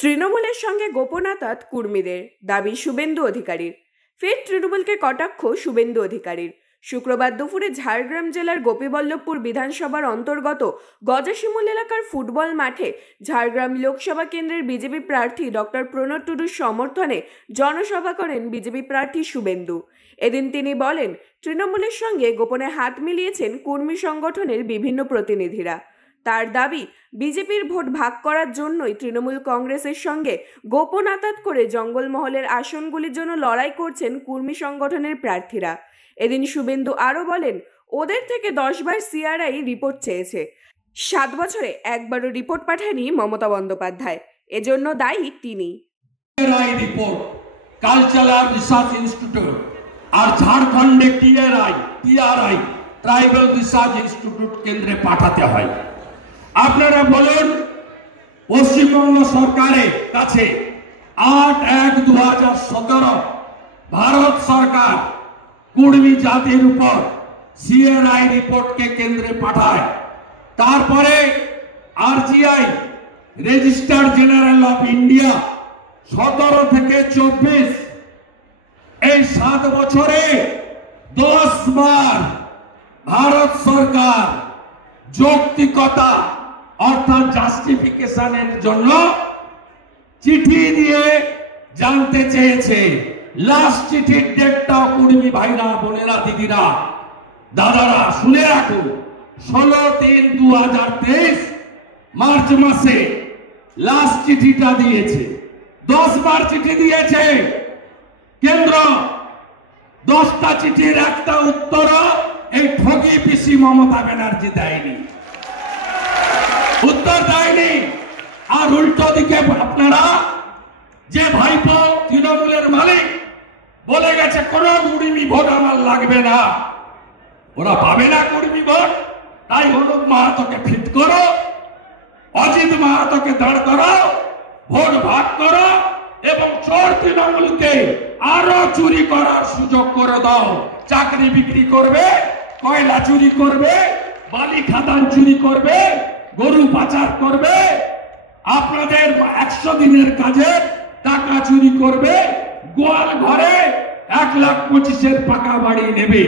তৃণমূলের সঙ্গে গোপন আঁতাত কুর্মীদের, দাবি শুভেন্দু অধিকারীর। ফের তৃণমূলকে কটাক্ষ শুভেন্দু অধিকারীর। শুক্রবার দুপুরে ঝাড়গ্রাম জেলার গোপীবল্লভপুর বিধানসভার অন্তর্গত গজাশিমুল এলাকার ফুটবল মাঠে ঝাড়গ্রাম লোকসভা কেন্দ্রের বিজেপি প্রার্থী ডক্টর প্রণব টুডুর সমর্থনে জনসভা করেন বিজেপি প্রার্থী শুভেন্দু। এদিন তিনি বলেন, তৃণমূলের সঙ্গে গোপনে হাত মিলিয়েছেন কর্মী সংগঠনের বিভিন্ন প্রতিনিধিরা। তার দাবি, বিজেপির ভোট ভাগ করার জন্যই তৃণমূল কংগ্রেসের সঙ্গে গোপন আঁতাত করে জঙ্গলমহলের আসনগুলির জন্য লড়াই করছেন কর্মী সংগঠনের প্রার্থীরা। এদিন শুভেন্দু আরও বলেন, ওদের থেকে 10 বার সিআরআই রিপোর্ট চেয়েছে, 7 বছরে একবারও রিপোর্ট পাঠায়নি মমতা বন্দ্যোপাধ্যায়, এজন্য দায়ী তিনি। রিপোর্ট কালচারাল রিসার্চ ইনস্টিটিউট আর ঝাড়খণ্ডে টিআরআই ট্রাইবাল রিসার্চ ইনস্টিটিউট কেন্দ্রে পাঠাতে হয়। আপনারা বলুন, পশ্চিমবঙ্গ সরকারের কাছে 8/1/2017 ভারত সরকার কুর্মী জাতির উপর সিআরআই রিপোর্টকে কেন্দ্রে পাঠায়। তারপরে আরজিআই রেজিস্টার জেনারেল অফ ইন্ডিয়া 17 থেকে 24 এই 7 বছরে 10 বার ভারত সরকার যৌক্তিকতা অর্থাৎ জাস্টিফিকেশনের জন্য চিঠি দিয়ে জানতে চেয়েছে। লাস্ট চিঠির ডেটটা কুর্মী ভাইরা, বোনেরা, দিদিরা, দাদারা শুনে রাখুন, 16/3/2023 মার্চ মাসে লাস্ট চিঠিটা দিয়েছে। 10 বার চিঠি দিয়েছে কেন্দ্র। 10টা চিঠির একটা উত্তর এই ঠগি পিসি মমতা ব্যানার্জি দেয়নি, উত্তর দেয়নি। আর উল্টো দিকে আপনারা যে ভাইপো তৃণমূলের মালিক বলে গেছে কোনো কুর্মী ভোট আমার লাগবে না, ওরা পাবে না কুর্মী ভোট, তাই অনুপ মাহাতোকে ফিট করো, অজিত মাহাতোকে দাঁড় করো, ভোট ভাগ করো এবং চোর তৃণমূলকে আরো চুরি করার সুযোগ করে দাও। চাকরি বিক্রি করবে, কয়লা চুরি করবে, বালি খাদান চুরি করবে, গরু পাচার করবে, আপনাদের 100 দিনের কাজে টাকা চুরি করবে, গোয়াল ঘরে 1,25,000 পাকা বাড়ি নেবে।